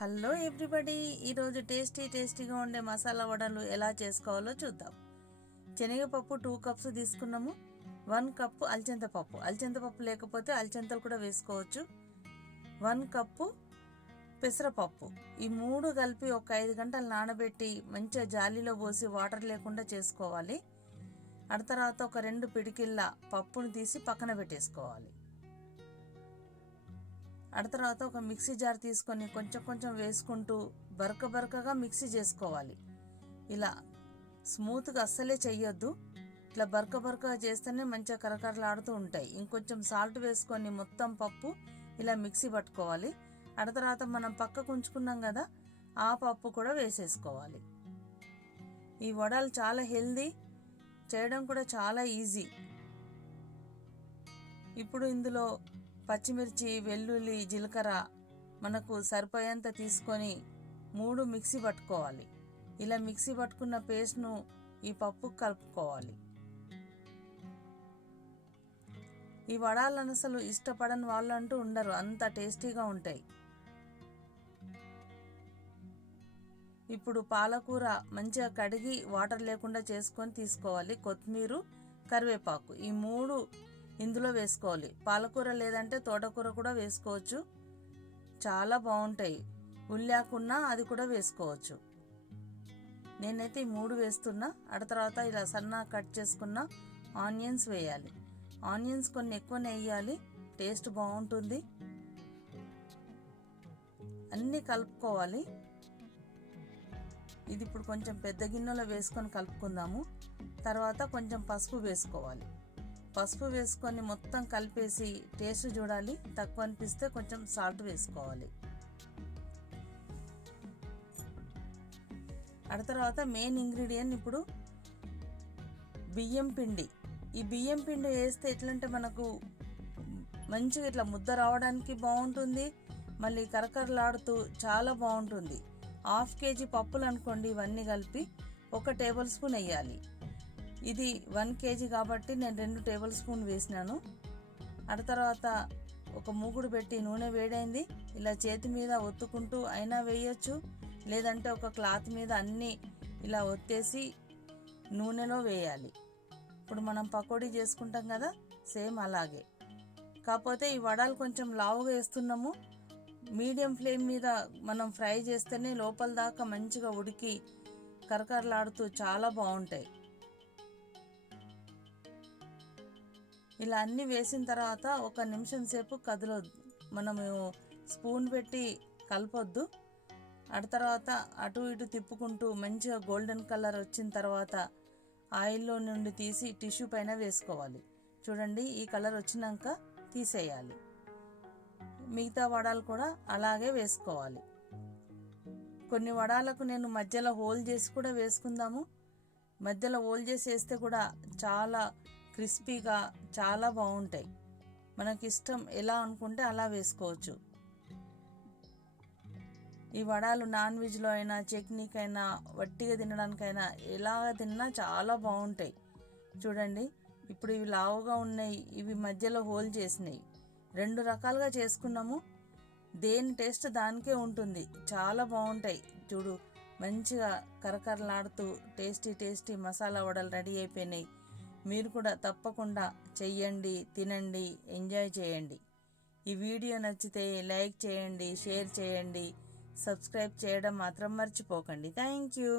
Hello everybody, ఈరోజు టేస్టీగా ఉండే మసాలా వడలు ఎలా చేసుకోవాలో చూద్దాం. శనగపప్పు 2 కప్స్ తీసుకున్నాము. 1 కప్పు అలచందపప్పు లేకపోతే అలచందలు కూడా వేసుకోవచ్చు. 1 కప్పు పెసరపప్పు. ఈ 3 కలిపి ఒక 5 గంటలు నానబెట్టి మంచిగా జాలీలో పోసి వాటర్ లేకుండా చేసుకోవాలి. ఆ తర్వాత ఒక 2 పిడికిళ్ళ పప్పును తీసి పక్కన పెట్టేసుకోవాలి. ఆ తర్వాత ఒక మిక్సీ జార్ తీసుకొని కొంచెం వేసుకుంటూ బరకగా మిక్సీ చేసుకోవాలి. ఇలా స్మూత్గా అస్సలే చెయ్యొద్దు. ఇట్లా బరకగా చేస్తేనే మంచిగా కరకరలాడుతూ ఉంటాయి. ఇంకొంచెం సాల్ట్ వేసుకొని మొత్తం పప్పు ఇలా మిక్సీ పట్టుకోవాలి. ఆ తర్వాత మనం పక్కకు ఉంచుకున్నాం కదా, ఆ పప్పు కూడా వేసేసుకోవాలి. ఈ వడలు చాలా హెల్దీ, చేయడం కూడా చాలా ఈజీ. ఇప్పుడు ఇందులో పచ్చిమిర్చి, వెల్లుల్లి, జీలకర్ర మనకు సరిపోయేంత తీసుకొని 3 మిక్సీ పట్టుకోవాలి. ఇలా మిక్సీ పట్టుకున్న పేస్ట్ను ఈ పప్పు కలుపుకోవాలి. ఈ వడాలను అసలు ఇష్టపడని వాళ్ళు అంటూ ఉండరు, అంత టేస్టీగా ఉంటాయి. ఇప్పుడు పాలకూర మంచిగా కడిగి వాటర్ లేకుండా చేసుకొని తీసుకోవాలి. కొత్తిమీర, కరివేపాకు ఈ 3 ఇందులో వేసుకోవాలి. పాలకూర లేదంటే తోటకూర కూడా వేసుకోవచ్చు, చాలా బాగుంటాయి. ఉల్లాకున్నా అది కూడా వేసుకోవచ్చు. నేనైతే ఈ 3 వేస్తున్నా. ఆ తర్వాత ఇలా సన్నగా కట్ చేసుకున్న ఆనియన్స్ వేయాలి. ఆనియన్స్ కొన్ని ఎక్కువనే వేయాలి, టేస్ట్ బాగుంటుంది. అన్నీ కలుపుకోవాలి. ఇది ఇప్పుడు కొంచెం పెద్ద గిన్నెలో వేసుకొని కలుపుకుందాము. తర్వాత కొంచెం పసుపు వేసుకోవాలి. పసుపు వేసుకొని మొత్తం కలిపేసి టేస్ట్ చూడాలి. తక్కువ అనిపిస్తే కొంచెం సాల్ట్ వేసుకోవాలి. ఆ తర్వాత మెయిన్ ఇంగ్రీడియంట్ ఇప్పుడు బియ్యం పిండి. ఈ బియ్యం పిండి వేస్తే ఎట్లంటే మనకు మంచిగా ఇట్లా ముద్ద రావడానికి బాగుంటుంది, మళ్ళీ కరకరలాడుతూ చాలా బాగుంటుంది. 1/2 కేజీ పప్పులు అనుకోండి, ఇవన్నీ కలిపి 1 టేబుల్ స్పూన్ వేయాలి. ఇది 1 కేజీ కాబట్టి నేను 2 టేబుల్ స్పూన్ వేసినాను. ఆ తర్వాత ఒక మూకుడు పెట్టి నూనె వేడైంది. ఇలా చేతి మీద ఒత్తుకుంటూ అయినా వేయచ్చు, లేదంటే ఒక క్లాత్ మీద అన్నీ ఇలా ఒత్తేసి నూనెలో వేయాలి. ఇప్పుడు మనం పకోడీ చేసుకుంటాం కదా, సేమ్ అలాగే. కాకపోతే ఈ వడలు కొంచెం లావుగా వేస్తున్నాము. మీడియం ఫ్లేమ్ మీద మనం ఫ్రై చేస్తేనే లోపల దాకా మంచిగా ఉడికి కరకరలాడుతూ చాలా బాగుంటాయి. ఇలా అన్నీ వేసిన తర్వాత 1 నిమిషం సేపు కదలొద్దు, మనము స్పూన్ పెట్టి కలపొద్దు. ఆ తర్వాత అటు ఇటు తిప్పుకుంటూ మంచిగా గోల్డెన్ కలర్ వచ్చిన తర్వాత ఆయిల్లో నుండి తీసి టిష్యూ పైన వేసుకోవాలి. చూడండి, ఈ కలర్ వచ్చినాక తీసేయాలి. మిగతా వడలు కూడా అలాగే వేసుకోవాలి. కొన్ని వడాలకు నేను మధ్యలో హోల్ చేసి కూడా వేసుకుందాము. మధ్యలో హోల్ చేసి వేస్తే కూడా చాలా క్రిస్పీగా చాలా బాగుంటాయి. మనకి ఇష్టం ఎలా అనుకుంటే అలా వేసుకోవచ్చు. ఈ వడాలు నాన్ వెజ్లో అయినా, చట్నీకైనా, వట్టిగా తినడానికైనా, ఎలాగ తిన్నా చాలా బాగుంటాయి. చూడండి, ఇప్పుడు ఇవి లావుగా ఉన్నాయి, ఇవి మధ్యలో హోల్ చేసినాయి. 2 రకాలుగా చేసుకున్నాము. దేని టేస్ట్ దానికే ఉంటుంది, చాలా బాగుంటాయి. చూడు, మంచిగా కరకరలాడుతూ టేస్టీ మసాలా వడలు రెడీ అయిపోయినాయి. మీరు కూడా తప్పకుండా చెయ్యండి, తినండి, ఎంజాయ్ చేయండి. ఈ వీడియో నచ్చితే లైక్ చేయండి, షేర్ చేయండి, సబ్స్క్రైబ్ చేయడం మాత్రం మర్చిపోకండి. Thank you.